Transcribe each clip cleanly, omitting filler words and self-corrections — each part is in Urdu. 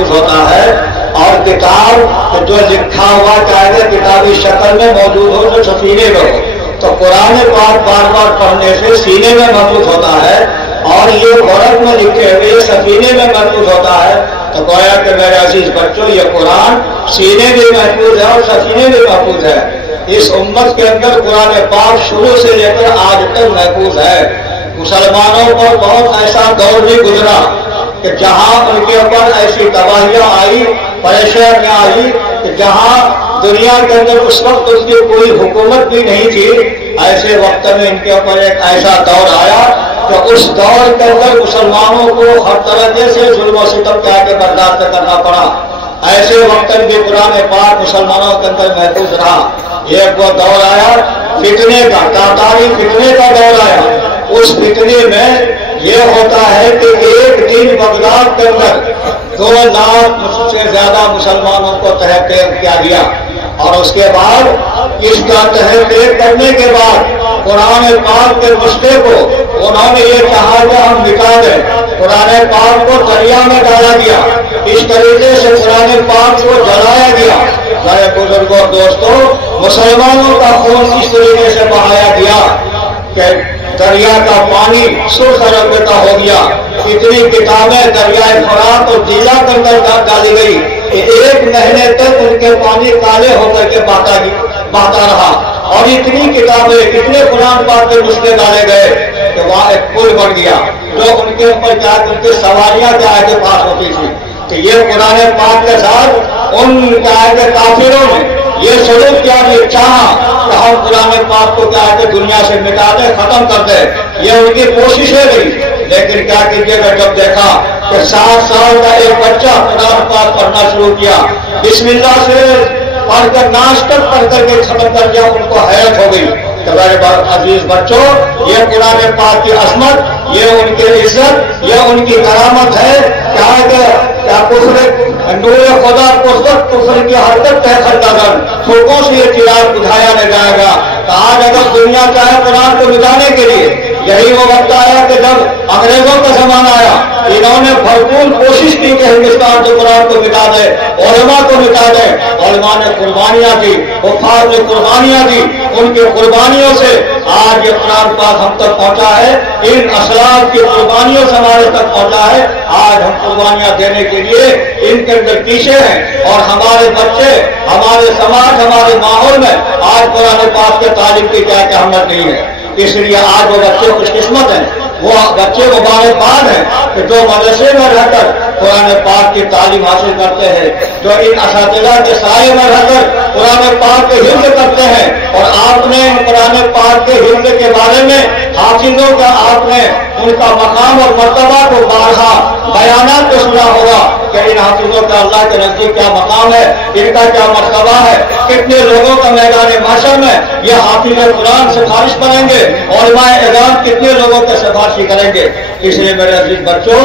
محفوظ ہوتا ہے، اور کتاب جو لکھا ہوا چاہے کتابی شکل میں موجود ہو جو سفینے میں ہو، تو قرآن پاک بار بار پڑھنے سے سینے میں محفوظ ہوتا ہے، اور یہ ورق میں لکھے ہوئے سفینے میں محفوظ ہوتا ہے۔ تو گویا کہ میرے عزیز بچوں، یہ قرآن سینے بھی محفوظ ہے اور سفینے بھی محفوظ ہے۔ اس امت کے اندر قرآن پاک شروع سے لے کر آج تک محفوظ ہے۔ مسلمانوں پر بہت ایسا دور بھی گزرا کہ جہاں ان کے اوپر ایسی تباہیاں آئی، پریشانیاں آئی، کہ جہاں دنیا کے اندر اس وقت اس کی کوئی حکومت بھی نہیں تھی، ایسے وقت میں ان کے اوپر ایک ایسا دور آیا کہ اس دور کے اندر مسلمانوں کو ہر طرح سے ظلم و ستم کے آگے برداشت کرنا پڑا۔ ایسے وقت بھی قرآن پاک مسلمانوں کے اندر محفوظ رہا۔ ایک وہ دور آیا فتنے کا، تاتاری فتنے کا دور آیا۔ اس فتنے میں یہ ہوتا ہے کہ ایک دن بغداد کے اندر 2 لاکھ سے زیادہ مسلمانوں کو تحقیق کیا گیا، اور اس کے بعد اس کا تحقیق کرنے کے بعد قرآن پاک کے مسئلے کو انہوں نے یہ کہا کہ ہم مٹا دیں، قرآن پاک کو دریا میں ڈالا گیا، اس طریقے سے قرآن پاک کو جلایا گیا۔ میرے بزرگوں دوستوں، مسلمانوں کا خون اس طریقے سے بہایا گیا کہ دریا کا پانی سرخ رنگ کا ہو گیا۔ اتنی کتابیں دریائے فرات اور جیلا کے اندر ڈالی گئی کہ 1 مہینے تک ان کے پانی کالے ہو کر کے بہتا رہا، اور اتنی کتابیں، اتنے قرآن پاک کے نسخے ڈالے گئے کہ وہاں ایک پل بن گیا جو ان کے اوپر کیا ان کی سواریاں کیا ہے کہ پاس ہوتی تھی۔ کہ یہ قرآن پاک کے ساتھ ان کیا ہے کہ کافروں نے یہ سلوک کیا، یہ چاہا کہ ہم قرآن پاک کو کیا ہے کہ دنیا سے مٹا دیں، ختم کر دیں۔ یہ ان کی کوششیں رہی، لیکن کیا کیجیے گا، جب دیکھا کہ 7 سال کا ایک بچہ قرآن پاک پڑھنا شروع کیا، بسم اللہ سے پڑھ کر ناش تک پڑھ کر کے ختم کر دیا، ان کو حیرت ہو گئی کہ میرے عزیز بچوں، یہ قرآن پاک کی عظمت، یہ ان کی عزت، یہ ان کی کرامت ہے۔ کیا کفر نور خدا کفر کی حرکت طے کرتا کر ٹھوکوں سے یہ چراغ بجھایا نہ جائے گا۔ تو آج اگر دنیا چاہے قرآن کو مٹانے کے لیے، یہی وہ وقت آیا کہ جب انگریزوں کا زمانہ آیا، انہوں نے بھرپور کوشش کی کہ ہندوستان سے قرآن کو مٹا دے، علماء کو مٹا دے۔ علماء نے قربانیاں دی، حفاظ نے قربانیاں دی، ان کی قربانیوں سے آج یہ قرآن پاک ہم تک پہنچا ہے، ان اسلاف کی قربانیوں سے ہمارے تک پہنچا ہے۔ آج ہم قربانیاں دینے کے لیے ان کے اندر پیچھے ہیں، اور ہمارے بچے، ہمارے سماج، ہمارے ماحول میں آج قرآن پاک کے تعلیم کی کیا اہمیت نہیں ہے۔ اس لیے آج وہ بچے خوش قسمت ہیں، وہ بچے مبارکباد ہیں کہ جو مدرسے میں رہ کر قرآن پاک کی تعلیم حاصل کرتے ہیں، جو ان اساتذہ کے سائے میں رہ کر قرآن پاک کے حفظ کرتے ہیں۔ اور آپ نے قرآن پاک کے حفظ کے بارے میں حافظوں کا آپ نے ان کا مقام اور مرتبہ کو بارہا بیانات کو سنا ہوگا کہ ان حافظوں کا اللہ کے نزدیک کیا مقام ہے، ان کا کیا مرتبہ ہے، کتنے لوگوں کا میدان محشر میں یہ حافظ قرآن سفارش کریں گے، علماء اعلان کتنے لوگوں کے سفارشی کریں گے۔ اس لیے میرے عزیز بچوں،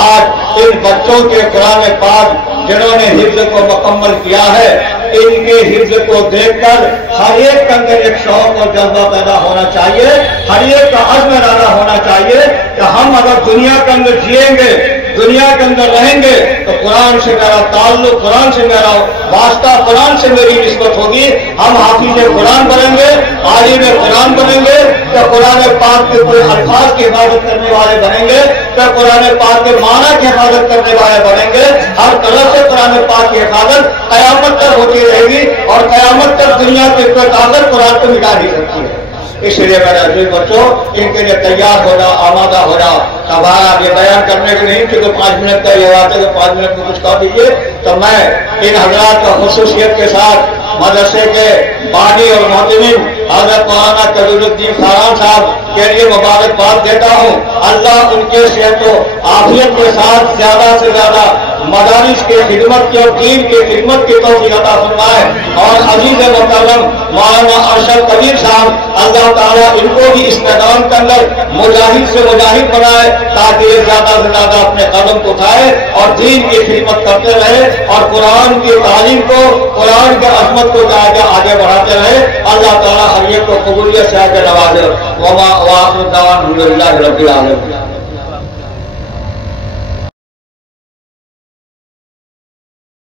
آج ان بچوں کے قرآن پاک جنہوں نے حفظ کو مکمل کیا ہے، ان کے حفظ کو دیکھ کر ہر ایک کے اندر ایک شوق اور جذبہ پیدا ہونا چاہیے، ہر ایک کا عزم ارادہ ہونا چاہیے کہ ہم اگر دنیا کے اندر جیئیں گے، دنیا کے اندر رہیں گے، تو قرآن سے میرا تعلق، قرآن سے میرا واسطہ، قرآن سے میری نسبت ہوگی۔ ہم حافظ قرآن بنیں گے، عالم قرآن بنیں گے، تو قرآن پاک کے کوئی الفاظ کی حفاظت کرنے والے بنیں گے، تو قرآن پاک کے معنی کی حفاظت کرنے والے بنیں گے۔ ہر طرف سے قرآن پاک کی حفاظت قیامت تک ہوتی رہے گی، اور قیامت تک دنیا کی کوئی طاقت قرآن کو مٹا نہیں سکتی ہے۔ اس لیے میرے عزیز بچوں، ان کے لیے تیار ہو جاؤ، آمادہ ہو جاؤ۔ اب آپ یہ بیان کرنے کے نہیں کہ 5 منٹ کا یہ بات ہے کہ 5 منٹ میں کچھ کہہ دیجیے، تو میں ان حضرات کا خصوصیت کے ساتھ مدرسے کے بانی اور محتمین حضرت مولانا کبیر الدین خاران صاحب کے لیے مبارکباد دیتا ہوں۔ اللہ ان کے صحت و عافیت کے ساتھ زیادہ سے زیادہ مدارس کی خدمت کی اور دین کی خدمت کی توفیق عطا فرمائے، اور عزیز محترم مولانا ارشد کبیر صاحب اللہ تعالیٰ ان کو بھی اس میدان کے اندر مجاہد سے مجاہد بنائے، تاکہ یہ زیادہ سے زیادہ اپنے قدم کو اٹھائے اور دین کی خدمت کرتے رہے، اور قرآن کی تعلیم کو، قرآن کی عظمت کو آگے بڑھاتے رہے۔ اللہ تعالیٰ ہر ایک کو قبولیت سے آگے نوازے۔ وما وآخر دعوانا الحمد للہ رب العالمین۔